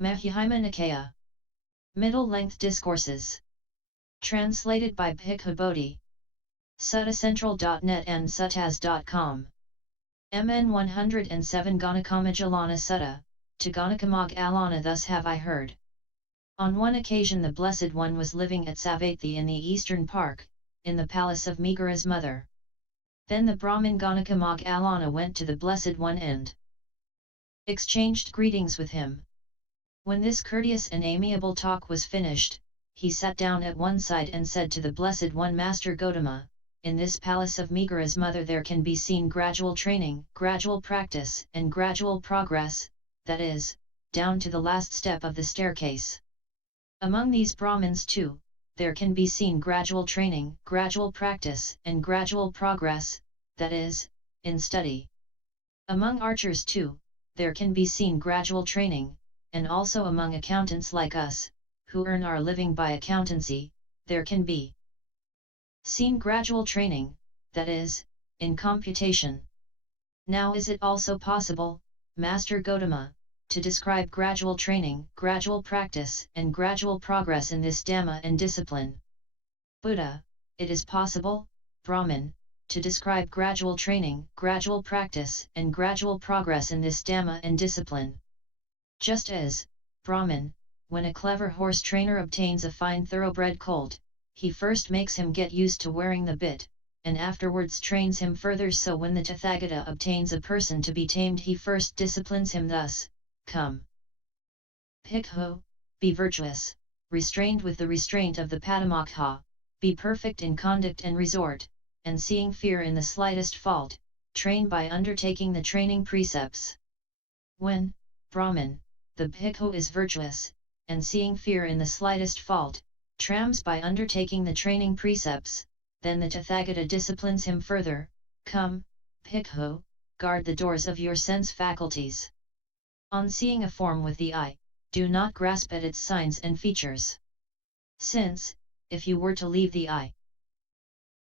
Majjhima Nikaya. Middle-length discourses. Translated by Bhikkhu Bodhi. Suttacentral.net and suttas.com. MN 107 Ganaka Moggallana Sutta, to Ganaka Moggallana. Thus have I heard. On one occasion the Blessed One was living at Savatthi in the Eastern Park, in the palace of Megara's mother. Then the Brahmin Ganaka Moggallana went to the Blessed One and exchanged greetings with him. When this courteous and amiable talk was finished, he sat down at one side and said to the Blessed One, Master Gotama, in this palace of Megara's mother there can be seen gradual training, gradual practice, and gradual progress, that is, down to the last step of the staircase. Among these Brahmins too, there can be seen gradual training, gradual practice, and gradual progress, that is, in study. Among archers too, there can be seen gradual training, and also among accountants like us, who earn our living by accountancy, there can be seen gradual training, that is, in computation. Now is it also possible, Master Gotama, to describe gradual training, gradual practice, and gradual progress in this Dhamma and discipline? Buddha, it is possible, Brahman, to describe gradual training, gradual practice, and gradual progress in this Dhamma and discipline. Just as, Brahman, when a clever horse trainer obtains a fine thoroughbred colt, he first makes him get used to wearing the bit, and afterwards trains him further, so when the Tathagata obtains a person to be tamed he first disciplines him thus. Come, Bhikkhu, be virtuous, restrained with the restraint of the Padamokha, be perfect in conduct and resort, and seeing fear in the slightest fault, train by undertaking the training precepts. When, Brahman, the Bhikkhu is virtuous, and seeing fear in the slightest fault, trams by undertaking the training precepts, then the Tathagata disciplines him further. Come, Bhikkhu, guard the doors of your sense faculties. On seeing a form with the eye, do not grasp at its signs and features. Since, if you were to leave the eye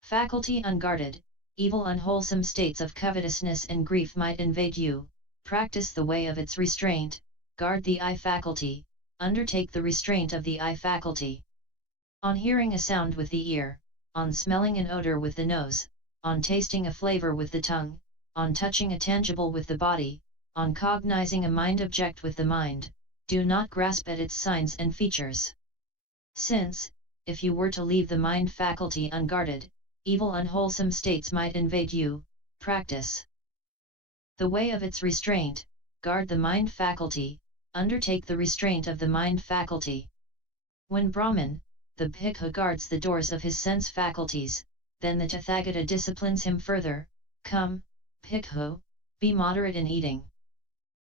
faculty unguarded, evil unwholesome states of covetousness and grief might invade you. Practice the way of its restraint, guard the eye faculty, undertake the restraint of the eye faculty. On hearing a sound with the ear, on smelling an odor with the nose, on tasting a flavor with the tongue, on touching a tangible with the body, on cognizing a mind object with the mind, do not grasp at its signs and features. Since, if you were to leave the mind faculty unguarded, evil unwholesome states might invade you. Practice the way of its restraint, guard the mind faculty, undertake the restraint of the mind faculty. When Brahman, the Bhikkhu guards the doors of his sense faculties, then the Tathagata disciplines him further. Come, Bhikkhu, be moderate in eating.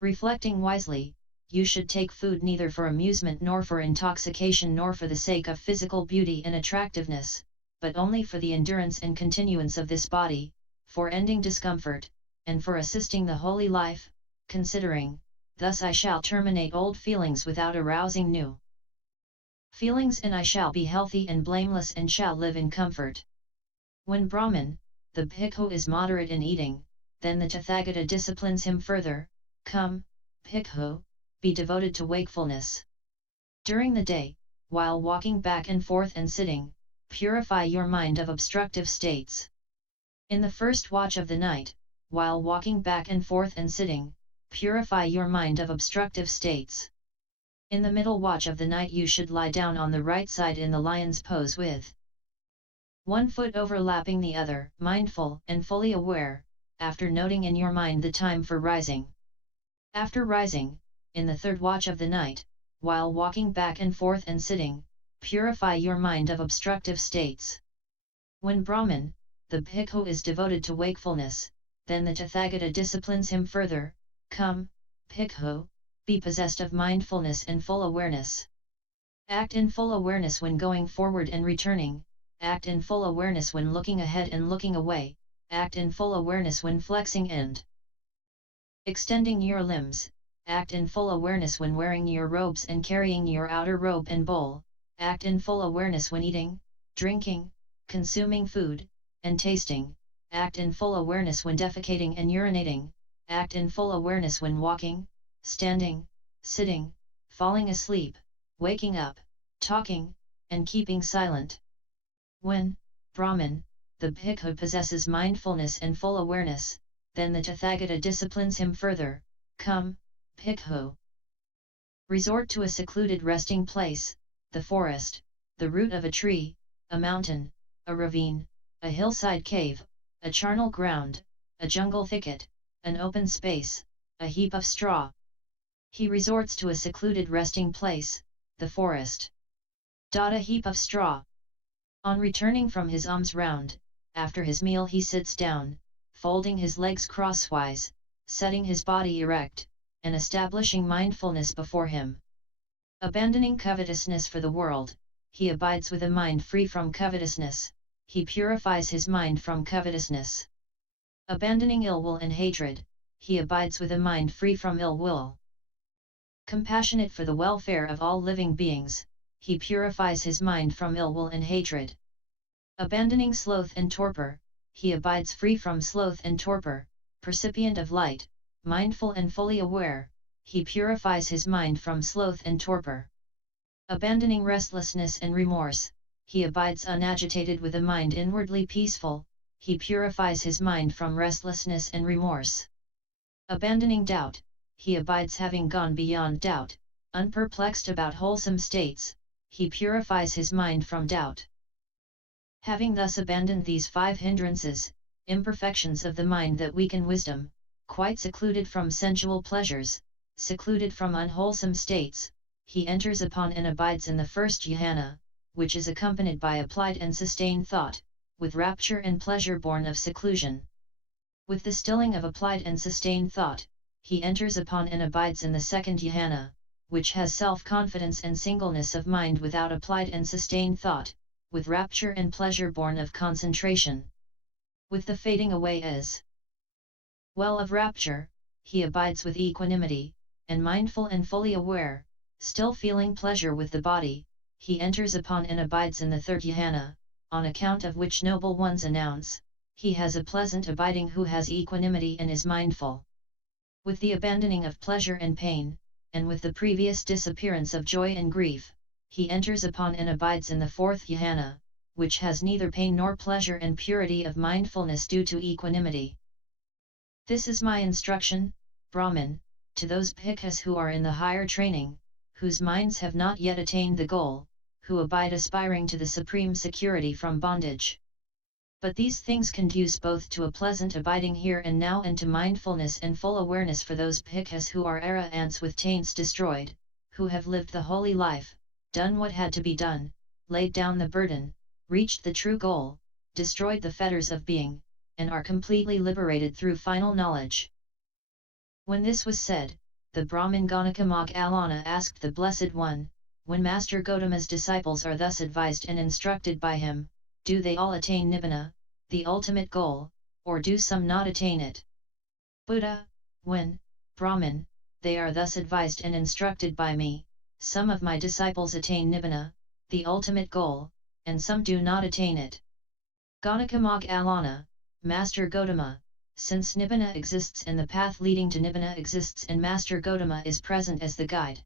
Reflecting wisely, you should take food neither for amusement nor for intoxication nor for the sake of physical beauty and attractiveness, but only for the endurance and continuance of this body, for ending discomfort, and for assisting the holy life, considering, thus I shall terminate old feelings without arousing new feelings, and I shall be healthy and blameless and shall live in comfort. When Brahman, the Bhikkhu is moderate in eating, then the Tathagata disciplines him further. Come, Bhikkhu, be devoted to wakefulness. During the day, while walking back and forth and sitting, purify your mind of obstructive states. In the first watch of the night, while walking back and forth and sitting, purify your mind of obstructive states. In the middle watch of the night you should lie down on the right side in the lion's pose with one foot overlapping the other, mindful and fully aware, after noting in your mind the time for rising. After rising, in the third watch of the night, while walking back and forth and sitting, purify your mind of obstructive states. When Brahman, the Bhikkhu is devoted to wakefulness, then the Tathagata disciplines him further. Come, Bhikkhu, be possessed of mindfulness and full awareness. Act in full awareness when going forward and returning, act in full awareness when looking ahead and looking away, act in full awareness when flexing and extending your limbs, act in full awareness when wearing your robes and carrying your outer robe and bowl, act in full awareness when eating, drinking, consuming food, and tasting, act in full awareness when defecating and urinating, act in full awareness when walking, standing, sitting, falling asleep, waking up, talking, and keeping silent. When, Brahmin, the bhikkhu possesses mindfulness and full awareness, then the Tathagata disciplines him further. Come, bhikkhu. Resort to a secluded resting place, the forest, the root of a tree, a mountain, a ravine, a hillside cave, a charnel ground, a jungle thicket, an open space, a heap of straw. He resorts to a secluded resting place, the forest. A heap of straw. On returning from his alms round, after his meal he sits down, folding his legs crosswise, setting his body erect, and establishing mindfulness before him. Abandoning covetousness for the world, he abides with a mind free from covetousness, he purifies his mind from covetousness. Abandoning ill will and hatred, he abides with a mind free from ill will. Compassionate for the welfare of all living beings, he purifies his mind from ill will and hatred. Abandoning sloth and torpor, he abides free from sloth and torpor, percipient of light, mindful and fully aware, he purifies his mind from sloth and torpor. Abandoning restlessness and remorse, he abides unagitated with a mind inwardly peaceful, he purifies his mind from restlessness and remorse. Abandoning doubt, he abides having gone beyond doubt, unperplexed about wholesome states, he purifies his mind from doubt. Having thus abandoned these 5 hindrances, imperfections of the mind that weaken wisdom, quite secluded from sensual pleasures, secluded from unwholesome states, he enters upon and abides in the first jhana, which is accompanied by applied and sustained thought, with rapture and pleasure born of seclusion. With the stilling of applied and sustained thought, he enters upon and abides in the second jhana, which has self-confidence and singleness of mind without applied and sustained thought, with rapture and pleasure born of concentration. With the fading away as well of rapture, he abides with equanimity, and mindful and fully aware, still feeling pleasure with the body, he enters upon and abides in the third jhana, on account of which noble ones announce, he has a pleasant abiding who has equanimity and is mindful. With the abandoning of pleasure and pain, and with the previous disappearance of joy and grief, he enters upon and abides in the fourth jhana, which has neither pain nor pleasure and purity of mindfulness due to equanimity. This is my instruction, Brahmin, to those bhikkhus who are in the higher training, whose minds have not yet attained the goal, who abide aspiring to the supreme security from bondage. But these things conduce both to a pleasant abiding here and now and to mindfulness and full awareness for those bhikkhus who are arahants with taints destroyed, who have lived the holy life, done what had to be done, laid down the burden, reached the true goal, destroyed the fetters of being, and are completely liberated through final knowledge. When this was said, the Brahmin Ganaka Moggallana asked the Blessed One, when Master Gautama's disciples are thus advised and instructed by him, do they all attain Nibbana, the ultimate goal, or do some not attain it? Buddha, when, Brahmin, they are thus advised and instructed by me, some of my disciples attain Nibbana, the ultimate goal, and some do not attain it. Ganaka Moggallana, Master Gautama, since Nibbana exists and the path leading to Nibbana exists and Master Gautama is present as the guide.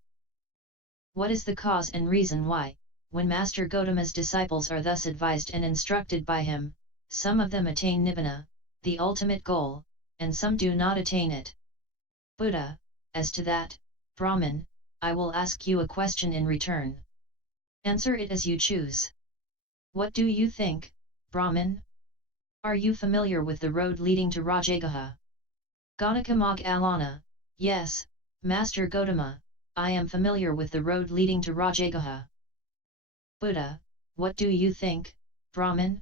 What is the cause and reason why, when Master Gautama's disciples are thus advised and instructed by him, some of them attain Nibbana, the ultimate goal, and some do not attain it? Buddha, as to that, Brahmin, I will ask you a question in return. Answer it as you choose. What do you think, Brahmin? Are you familiar with the road leading to Rajagaha? Ganaka Moggallana, yes, Master Gautama, I am familiar with the road leading to Rajagaha. Buddha, what do you think, Brahmin?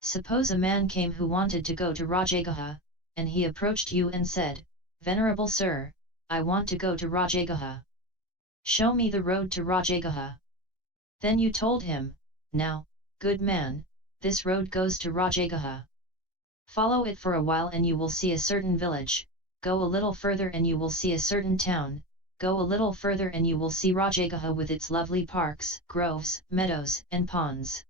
Suppose a man came who wanted to go to Rajagaha, and he approached you and said, Venerable Sir, I want to go to Rajagaha. Show me the road to Rajagaha. Then you told him, now, good man, this road goes to Rajagaha. Follow it for a while and you will see a certain village, go a little further and you will see a certain town, go a little further and you will see Rajagaha with its lovely parks, groves, meadows, and ponds.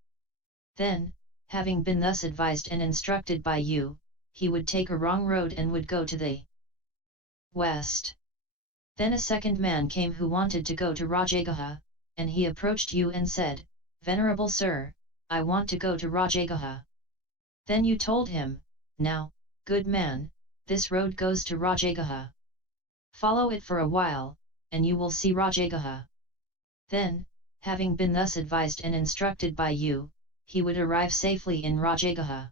Then, having been thus advised and instructed by you, he would take a wrong road and would go to the west. Then a second man came who wanted to go to Rajagaha, and he approached you and said, Venerable Sir, I want to go to Rajagaha. Then you told him, Now, good man, this road goes to Rajagaha. Follow it for a while, and you will see Rajagaha. Then, having been thus advised and instructed by you, he would arrive safely in Rajagaha.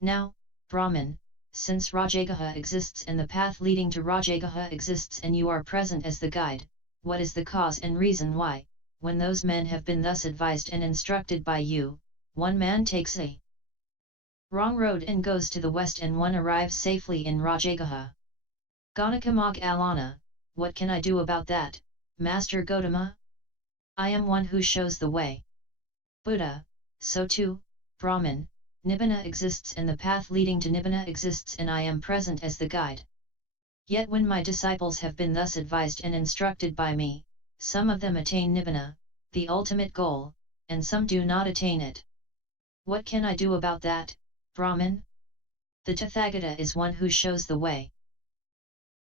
Now, Brahmin, since Rajagaha exists and the path leading to Rajagaha exists and you are present as the guide, what is the cause and reason why, when those men have been thus advised and instructed by you, one man takes a wrong road and goes to the west and one arrives safely in Rajagaha? Ganaka Moggallana, what can I do about that, Master Gotama? I am one who shows the way. Buddha, so too, Brahmin, Nibbana exists and the path leading to Nibbana exists and I am present as the guide. Yet when my disciples have been thus advised and instructed by me, some of them attain Nibbana, the ultimate goal, and some do not attain it. What can I do about that, Brahmin? The Tathagata is one who shows the way.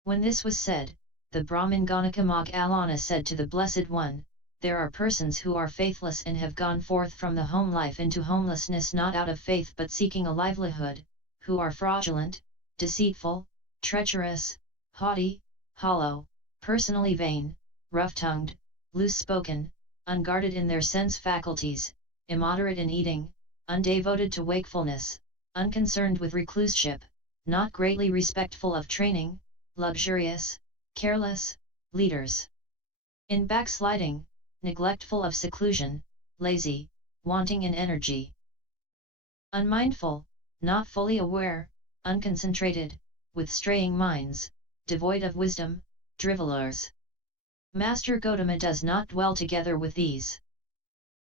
When this was said, the Brahmin Ganaka Moggallana said to the Blessed One, there are persons who are faithless and have gone forth from the home life into homelessness not out of faith but seeking a livelihood, who are fraudulent, deceitful, treacherous, haughty, hollow, personally vain, rough-tongued, loose-spoken, unguarded in their sense faculties, immoderate in eating, undevoted to wakefulness, unconcerned with recluseship, not greatly respectful of training, luxurious, careless, leaders in backsliding, neglectful of seclusion, lazy, wanting in energy, unmindful, not fully aware, unconcentrated, with straying minds, devoid of wisdom, drivellers. Master Gotama does not dwell together with these.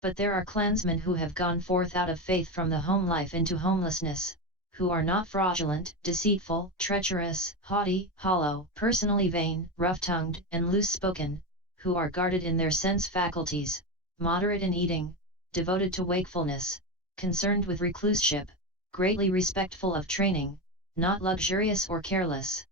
But there are clansmen who have gone forth out of faith from the home life into homelessness, who are not fraudulent, deceitful, treacherous, haughty, hollow, personally vain, rough-tongued, and loose-spoken, who are guarded in their sense faculties, moderate in eating, devoted to wakefulness, concerned with recluseship, greatly respectful of training, not luxurious or careless,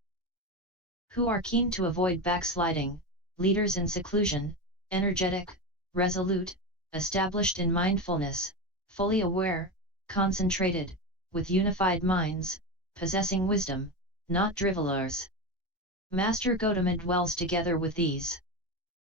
who are keen to avoid backsliding, leaders in seclusion, energetic, resolute, established in mindfulness, fully aware, concentrated, with unified minds, possessing wisdom, not drivellers. Master Gotama dwells together with these.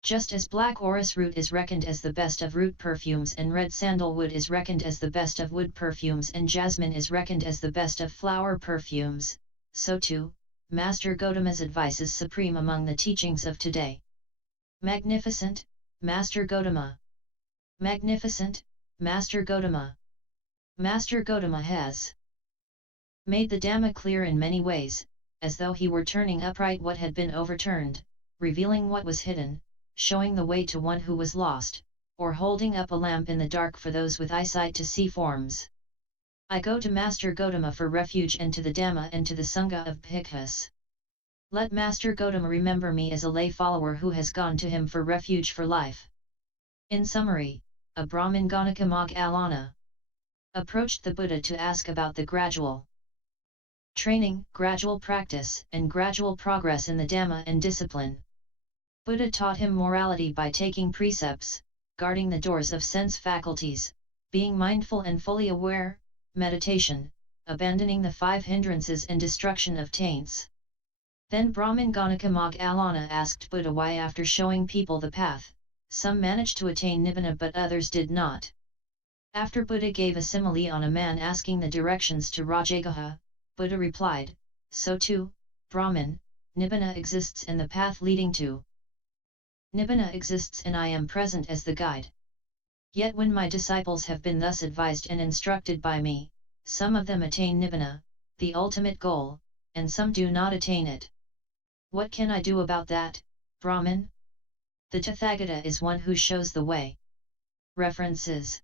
Just as black orris root is reckoned as the best of root perfumes and red sandalwood is reckoned as the best of wood perfumes and jasmine is reckoned as the best of flower perfumes, so too, Master Gotama's advice is supreme among the teachings of today. Magnificent, Master Gotama! Magnificent, Master Gotama! Master Gotama has made the Dhamma clear in many ways, as though he were turning upright what had been overturned, revealing what was hidden, showing the way to one who was lost, or holding up a lamp in the dark for those with eyesight to see forms. I go to Master Gotama for refuge and to the Dhamma and to the Sangha of Bhikkhus. Let Master Gotama remember me as a lay follower who has gone to him for refuge for life. In summary, a Brahmin Ganaka Moggallana approached the Buddha to ask about the gradual training, gradual practice, and gradual progress in the Dhamma and discipline. Buddha taught him morality by taking precepts, guarding the doors of sense faculties, being mindful and fully aware, meditation, abandoning the 5 hindrances and destruction of taints. Then Brahmin Ganaka Moggallana asked Buddha why after showing people the path, some managed to attain Nibbana but others did not. After Buddha gave a simile on a man asking the directions to Rajagaha, Buddha replied, so too, Brahmin, Nibbana exists and the path leading to Nibbana exists and I am present as the guide. Yet when my disciples have been thus advised and instructed by me, some of them attain Nibbana, the ultimate goal, and some do not attain it. What can I do about that, Brahmin? The Tathagata is one who shows the way. References